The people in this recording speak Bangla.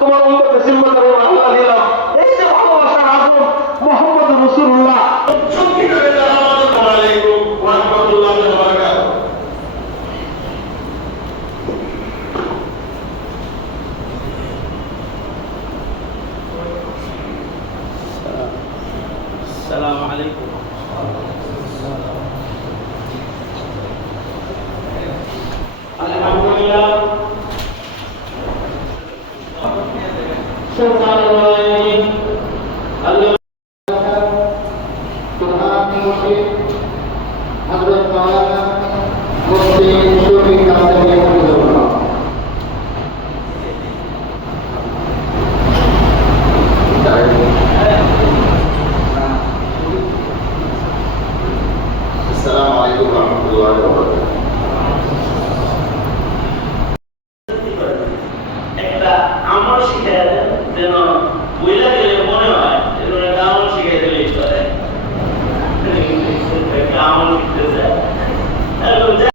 তোমার উম্মতের জিম্মাদার আল্লাহ নিলাম। এই যে ভালোবাসার আগুন মুহাম্মদ রাসূলুল্লাহ। আসসালামু আলাইকুম ওয়া রাহমাতুল্লাহি ওয়া বারাকাতুহু। السلام عليكم. الحمد لله. سبحان الله.